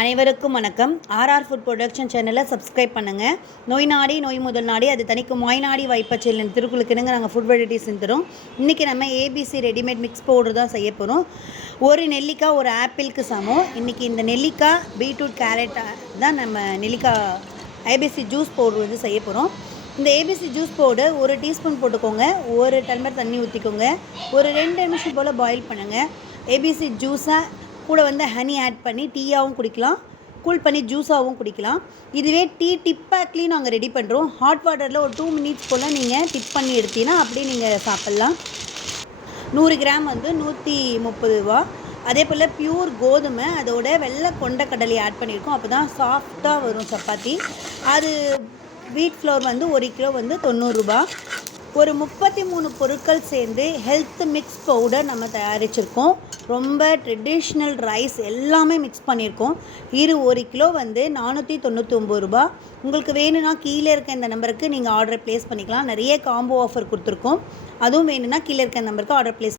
அனைவருக்கும் வணக்கம். RR food production சேனலை சப்ஸ்கிரைப் பண்ணுங்கள். நோய் நாடி நோய் முதல் நாடி அது தனிக்கும் வாய் நாடி வாய்ப்பச்சல் திருக்குளுக்கு இணங்க நாங்கள் ஃபுட் வெரைட்டிஸ் தரோம். இன்றைக்கி நம்ம ஏபிசி ரெடிமேட் மிக்ஸ் பவுடர் தான் செய்ய போகிறோம். ஒரு நெல்லிக்காய் ஒரு ஆப்பிளுக்கு சமம். இன்றைக்கி இந்த நெல்லிக்காய் பீட்ரூட் கேரட் தான் நம்ம நெல்லிக்காய் ஏபிசி ஜூஸ் பவுடர் வந்து செய்ய போகிறோம். இந்த ஏபிசி ஜூஸ் பவுடர் ஒரு டீஸ்பூன் போட்டுக்கோங்க. ஒரு டம்ளர் தண்ணி ஊற்றிக்கோங்க. ஒரு 2 நிமிஷம் போல் பாயில் பண்ணுங்கள். ஏபிசி ஜூஸை கூட வந்து ஹனி ஆட் பண்ணி டீயாகவும் குடிக்கலாம், கூல் பண்ணி ஜூஸாகவும் குடிக்கலாம். இதுவே டீ டிப் பேக்லேயும் நாங்கள் ரெடி பண்ணுறோம். ஹாட் வாட்டரில் ஒரு 2 மினிட்ஸ் போல் நீங்கள் டிப் பண்ணி எடுத்தீங்கன்னா அப்படியே நீங்கள் சாப்பிட்லாம். 100 கிராம் வந்து 130 ரூபா. அதே போல் பியூர் கோதுமை அதோட வெள்ளை கொண்ட கடலை ஆட் பண்ணியிருக்கோம். அப்போ தான் சாஃப்டாக வரும் சப்பாத்தி. அது வீட் ஃப்ளோர் வந்து 1 கிலோ வந்து 90 ரூபா. ஒரு 33 பொருட்கள் சேர்ந்து ஹெல்த் மிக்ஸ் பவுடர் நம்ம தயாரிச்சிருக்கோம். ரொம்ப ட்ரெடிஷ்னல் ரைஸ் எல்லாமே மிக்ஸ் பண்ணியிருக்கோம். 1 கிலோ வந்து 499 ரூபா. உங்களுக்கு வேணும்னா கீழே இருக்க இந்த நம்பருக்கு நீங்கள் ஆர்டர் ப்ளேஸ் பண்ணிக்கலாம். நிறைய காம்போ ஆஃபர் கொடுத்துருக்கோம். அதுவும் வேணும்னா கீழே இருக்க நம்பருக்கு ஆர்டர் ப்ளேஸ்